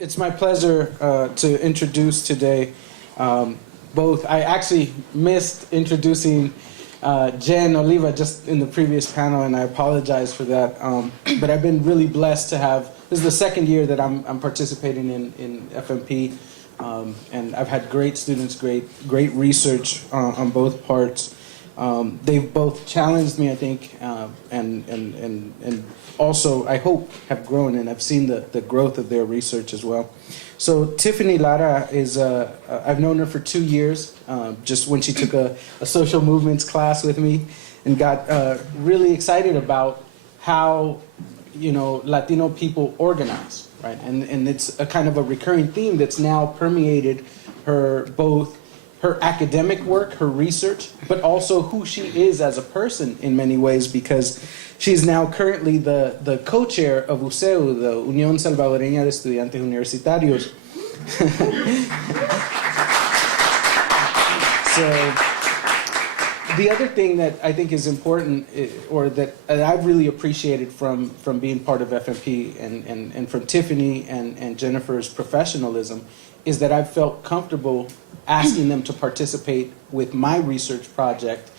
It's my pleasure to introduce today both. I actually missed introducing Jen Oliva just in the previous panel, and I apologize for that. But I've been really blessed to have. This is the second year that I'm participating in FMP, and I've had great students, great research on both parts. They've both challenged me, I think, and also, I hope, have grown, and I've seen the growth of their research as well. So Tiffany Lara is, I've known her for 2 years, just when she took a social movements class with me, and got really excited about how, Latino people organize, right? And it's a kind of a recurring theme that's now permeated both her academic work, her research, but also who she is as a person in many ways, because she's now currently the co-chair of USEU, the Unión Salvadoreña de Estudiantes Universitarios. So the other thing that I think is important, or that I've really appreciated from being part of FMP and from Tiffany and Jennifer's professionalism, is that I've felt comfortable asking them to participate with my research project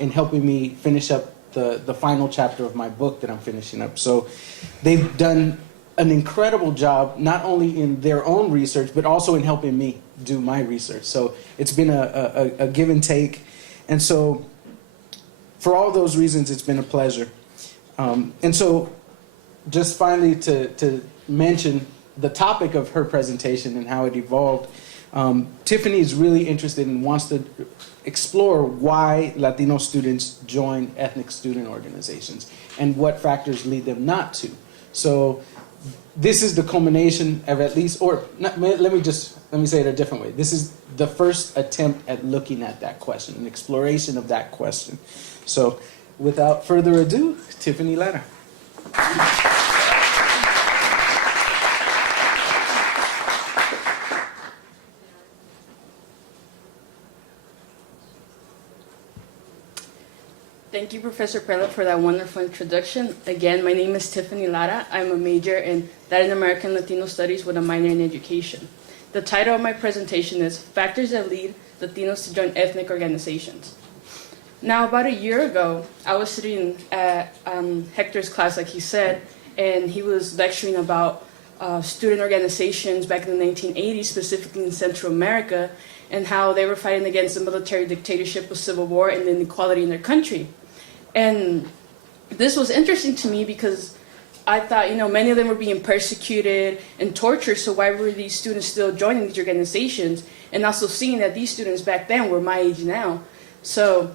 in helping me finish up the final chapter of my book that I'm finishing up. So they've done an incredible job, not only in their own research, but also in helping me do my research. So it's been a give and take. And so for all those reasons, it's been a pleasure. And so just finally to mention the topic of her presentation and how it evolved, Tiffany is really interested and wants to explore why Latino students join ethnic student organizations and what factors lead them not to. So this is the culmination of let me say it a different way. This is the first attempt at looking at that question, an exploration of that question. So without further ado, Tiffany Lara. Thank you, Professor Perla, for that wonderful introduction. Again, my name is Tiffany Lara. I'm a major in Latin American Latino Studies with a minor in education. The title of my presentation is Factors That Lead Latinos to Join Ethnic Organizations. Now, about a year ago, I was sitting at Hector's class, like he said, and he was lecturing about student organizations back in the 1980s, specifically in Central America, and how they were fighting against the military dictatorship of civil war and the inequality in their country. And this was interesting to me because I thought, many of them were being persecuted and tortured, so why were these students still joining these organizations? And also seeing that these students back then were my age now. So,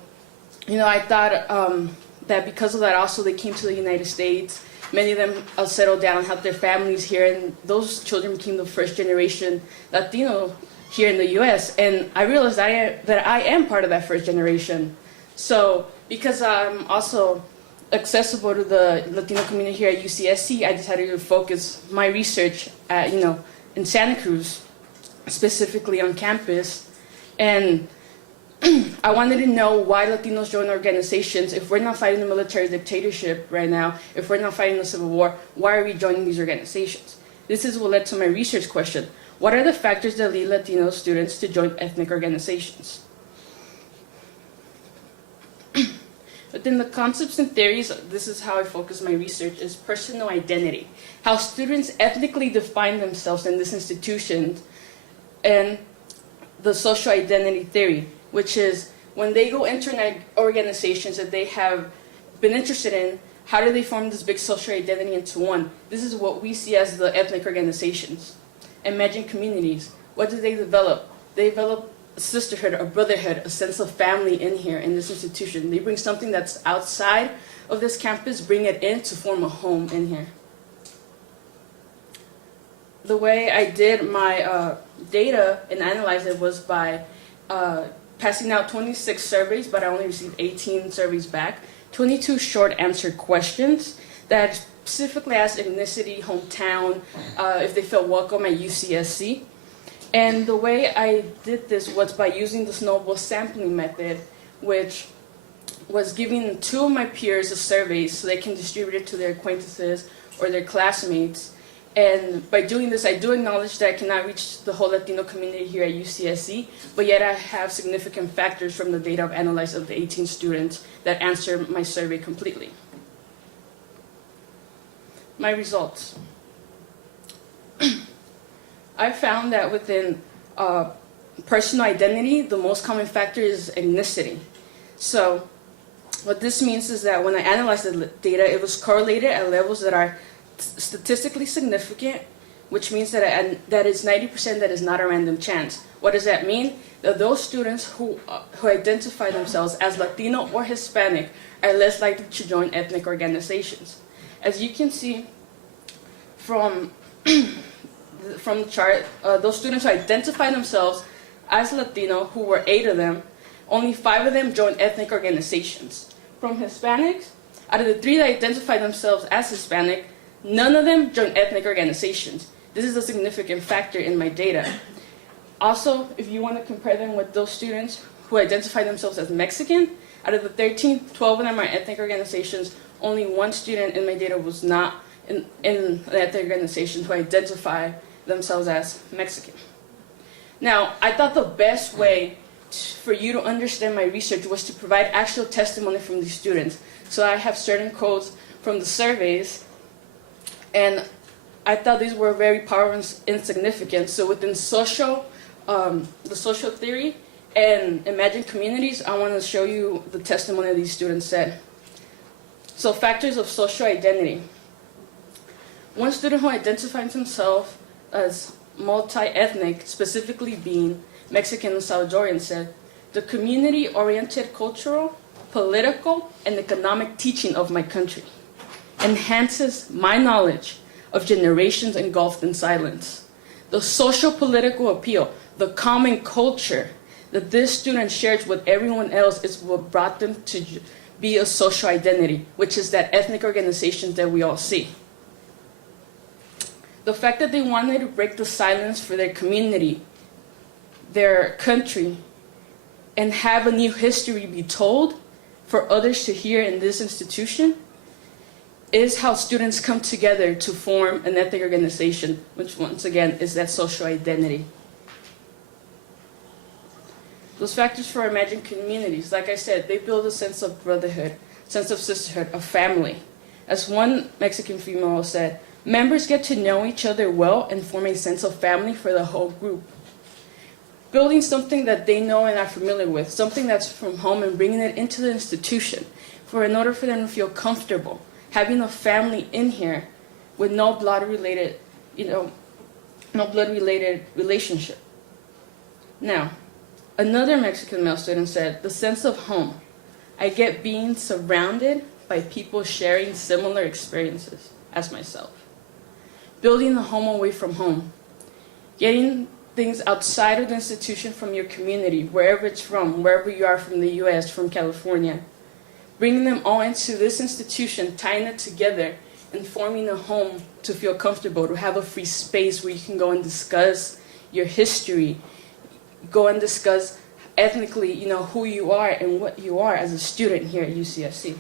I thought that because of that, also they came to the United States. Many of them settled down, had their families here, and those children became the first generation Latino here in the U.S. And I realized that I am part of that first generation. So because I'm also accessible to the Latino community here at UCSC, I decided to focus my research at, in Santa Cruz, specifically on campus. And I wanted to know why Latinos join organizations. If we're not fighting the military dictatorship right now, if we're not fighting the Civil War, why are we joining these organizations? This is what led to my research question. What are the factors that lead Latino students to join ethnic organizations? Within the concepts and theories, this is how I focus my research, is personal identity. How students ethnically define themselves in this institution, and the social identity theory, which is when they go into organizations that they have been interested in, how do they form this big social identity into one? This is what we see as the ethnic organizations. Imagine communities. What do they develop? They develop a sisterhood, a brotherhood, a sense of family in here, in this institution. They bring something that's outside of this campus, bring it in to form a home in here. The way I did my data and analyzed it was by passing out 26 surveys, but I only received 18 surveys back. 22 short answer questions that specifically asked ethnicity, hometown, if they felt welcome at UCSC. And the way I did this was by using the snowball sampling method, which was giving 2 of my peers a survey so they can distribute it to their acquaintances or their classmates. And by doing this, I do acknowledge that I cannot reach the whole Latino community here at UCSC, but yet I have significant factors from the data I've analyzed of the 18 students that answer my survey completely. My results. I found that within personal identity, the most common factor is ethnicity. So what this means is that when I analyzed the data, it was correlated at levels that are statistically significant, which means that it's 90% that is not a random chance. What does that mean? That those students who identify themselves as Latino or Hispanic are less likely to join ethnic organizations. As you can see from the chart, those students who identify themselves as Latino, who were 8 of them, only 5 of them joined ethnic organizations. From Hispanics, out of the 3 that identified themselves as Hispanic, none of them joined ethnic organizations. This is a significant factor in my data. Also, if you want to compare them with those students who identify themselves as Mexican, out of the 13, 12 of them are ethnic organizations. Only 1 student in my data was not in an ethnic organization who identify themselves as Mexican. Now, I thought the best way for you to understand my research was to provide actual testimony from these students. So I have certain quotes from the surveys, and I thought these were very powerful and significant. So within the social theory and imagined communities, I want to show you the testimony these students said. So factors of social identity. One student who identifies himself as multi-ethnic, specifically being Mexican and Salvadorian, said, "The community-oriented cultural, political, and economic teaching of my country enhances my knowledge of generations engulfed in silence. The social-political appeal, the common culture that this student shares with everyone else is what brought them to be a social identity, which is that ethnic organizations that we all see. The fact that they wanted to break the silence for their community, their country, and have a new history be told for others to hear in this institution is how students come together to form an ethnic organization, which once again is that social identity." Those factors for imagined communities, like I said, they build a sense of brotherhood, sense of sisterhood, of family. As one Mexican female said, "Members get to know each other well and form a sense of family for the whole group." Building something that they know and are familiar with, something that's from home, and bringing it into the institution, in order for them to feel comfortable, having a family in here with no blood-related, no blood-related relationship. Now, another Mexican male student said, "The sense of home. I get being surrounded by people sharing similar experiences as myself." Building the home away from home. Getting things outside of the institution from your community, wherever it's from, wherever you are from the US, from California. Bringing them all into this institution, tying it together, and forming a home to feel comfortable, to have a free space where you can go and discuss your history, go and discuss ethnically, who you are and what you are as a student here at UCSC.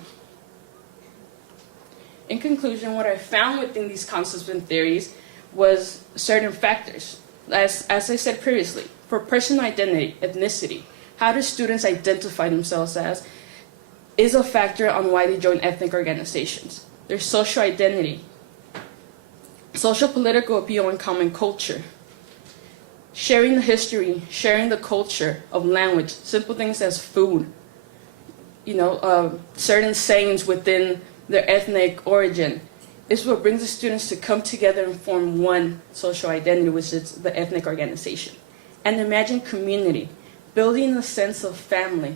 In conclusion, what I found within these concepts and theories was certain factors. As I said previously, for personal identity, ethnicity, how do students identify themselves as, is a factor on why they join ethnic organizations. Their social identity, social political appeal, and common culture. Sharing the history, sharing the culture of language, simple things as food, certain sayings within their ethnic origin, is what brings the students to come together and form one social identity, which is the ethnic organization. And imagine community, building a sense of family,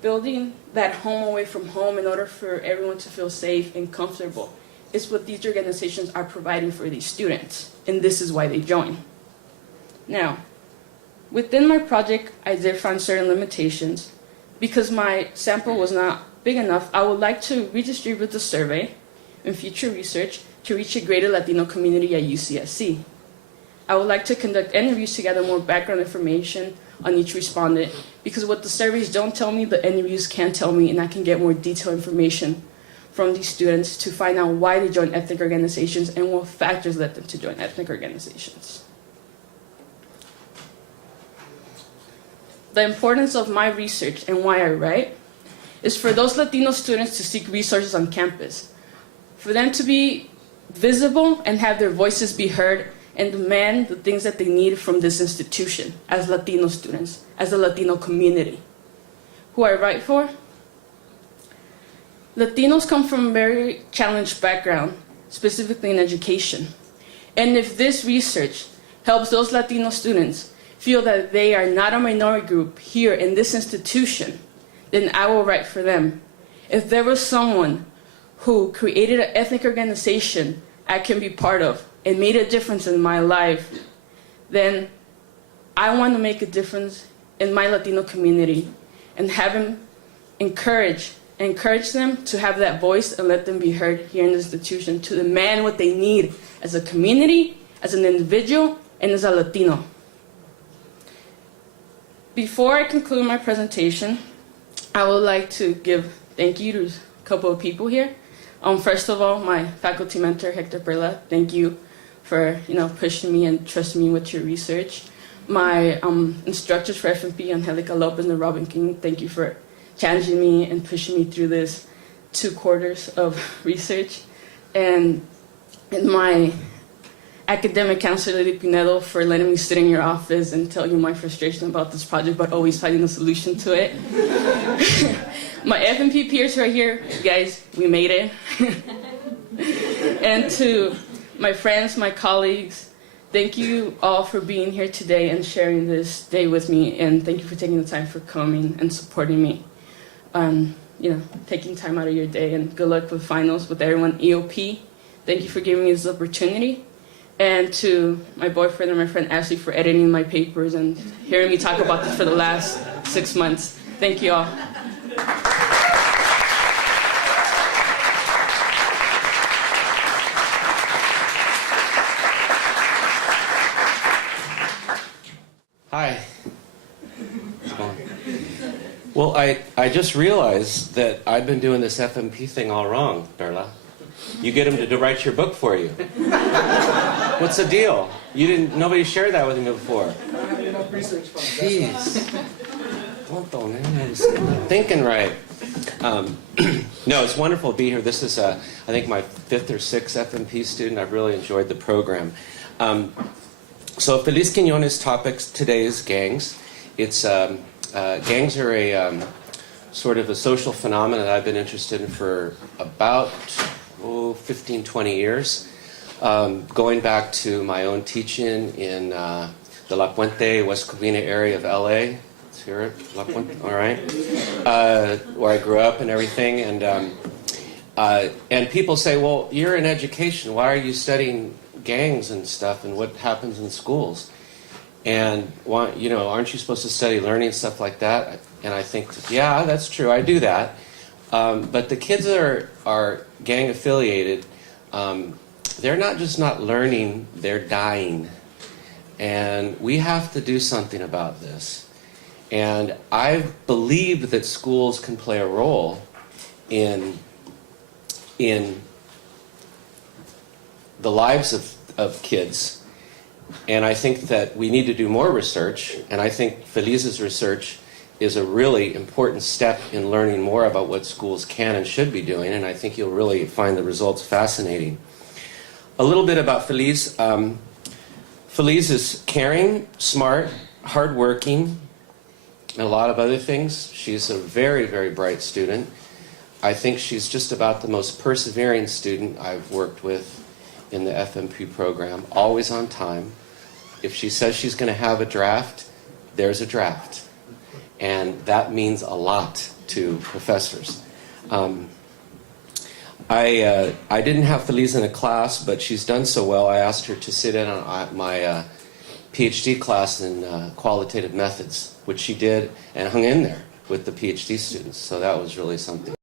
building that home away from home in order for everyone to feel safe and comfortable, is what these organizations are providing for these students, and this is why they join. Now, within my project, I did find certain limitations. Because my sample was not big enough, I would like to redistribute the survey in future research to reach a greater Latino community at UCSC. I would like to conduct interviews to gather more background information on each respondent, because what the surveys don't tell me, the interviews can tell me, and I can get more detailed information from these students to find out why they join ethnic organizations and what factors led them to join ethnic organizations. The importance of my research and why I write is for those Latino students to seek resources on campus, for them to be visible and have their voices be heard and demand the things that they need from this institution as Latino students, as a Latino community. Who I write for? Latinos come from a very challenged background, specifically in education. And if this research helps those Latino students feel that they are not a minority group here in this institution, then I will write for them. If there was someone who created an ethnic organization I can be part of and made a difference in my life, then I want to make a difference in my Latino community and have him encourage them to have that voice and let them be heard here in the institution to demand what they need as a community, as an individual, and as a Latino. Before I conclude my presentation, I would like to give thank you to a couple of people here. First of all, my faculty mentor, Hector Perla, thank you for pushing me and trusting me with your research. My instructors for FMP, Angelica Lopez and Robin King, thank you for challenging me and pushing me through this 2 quarters of research. And my academic counselor, Lily Pinedo, for letting me sit in your office and tell you my frustration about this project, but always finding a solution to it. My FMP peers right here, guys, we made it. And to my friends, my colleagues, thank you all for being here today and sharing this day with me, and thank you for taking the time for coming and supporting me. Taking time out of your day, and good luck with finals with everyone. EOP, thank you for giving me this opportunity. And to my boyfriend and my friend Ashley for editing my papers and hearing me talk about this for the last 6 months. Thank you all. Hi. Well, I just realized that I've been doing this FMP thing all wrong, Darla. You get them to write your book for you. What's the deal? Nobody shared that with me before. Jeez. Tonto, man. I was not thinking right. No, it's wonderful to be here. This is, I think, my 5th or 6th FMP student. I've really enjoyed the program. So Feliz Quiñones' topic today is gangs. It's gangs are a sort of a social phenomenon that I've been interested in for about 15, 20 years, going back to my own teaching in the La Puente, West Covina area of LA. Let's hear it, La Puente, all right, where I grew up and everything. And people say, well, you're in education. Why are you studying gangs and stuff and what happens in schools? And aren't you supposed to study learning stuff like that? And I think, yeah, that's true. I do that. But the kids that are gang affiliated, they're not just not learning, they're dying. And we have to do something about this. And I believe that schools can play a role in the lives of kids. And I think that we need to do more research. And I think Feliz's research is a really important step in learning more about what schools can and should be doing. And I think you'll really find the results fascinating. A little bit about Feliz. Feliz is caring, smart, hardworking, and a lot of other things. She's a very, very bright student. I think she's just about the most persevering student I've worked with in the FMP program, always on time. If she says she's going to have a draft, there's a draft. And that means a lot to professors. I didn't have Feliz in a class, but she's done so well, I asked her to sit in on my PhD class in qualitative methods, which she did and hung in there with the PhD students. So that was really something.